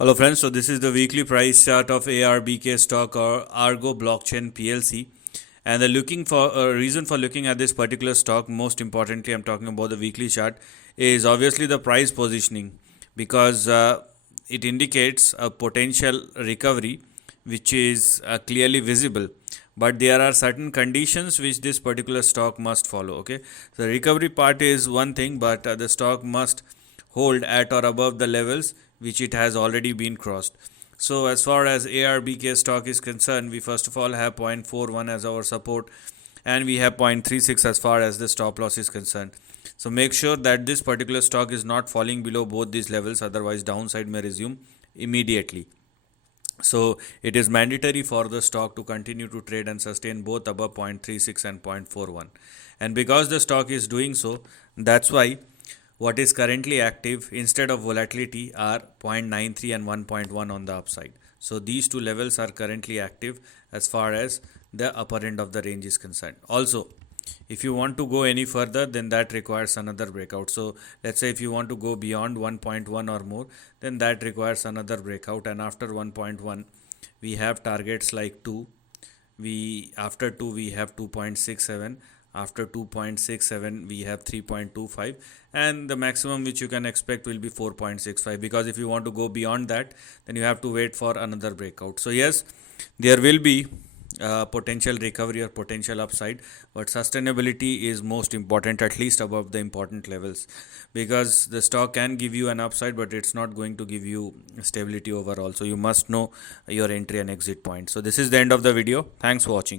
Hello friends, so this is the weekly price chart of ARBK stock or Argo blockchain PLC. And the looking for a reason for looking at this particular stock, most importantly, I'm talking about the weekly chart, is obviously the price positioning because it indicates a potential recovery which is clearly visible. But there are certain conditions which this particular stock must follow. Okay, the recovery part is one thing, but the stock must hold at or above the levels which it has already been crossed. So as far as ARBK stock is concerned, we first of all have 0.41 as our support and we have 0.36 as far as the stop loss is concerned. So make sure that this particular stock is not falling below both these levels, otherwise downside may resume immediately. So it is mandatory for the stock to continue to trade and sustain both above 0.36 and 0.41. And because the stock is doing so, that's why what is currently active instead of volatility are 0.93 and 1.1 on the upside. So these two levels are currently active as far as the upper end of the range is concerned. Also, if you want to go any further, then that requires another breakout. So let's say if you want to go beyond 1.1 or more, then that requires another breakout. And after 1.1, we have targets like 2. After 2 we have 2.67. After 2.67 we have 3.25, and the maximum which you can expect will be 4.65, because if you want to go beyond that, then you have to wait for another breakout. So yes, there will be potential recovery or potential upside, but sustainability is most important, at least above the important levels, because the stock can give you an upside, but it's not going to give you stability overall. So you must know your entry and exit point. So this is the end of the video. Thanks for watching.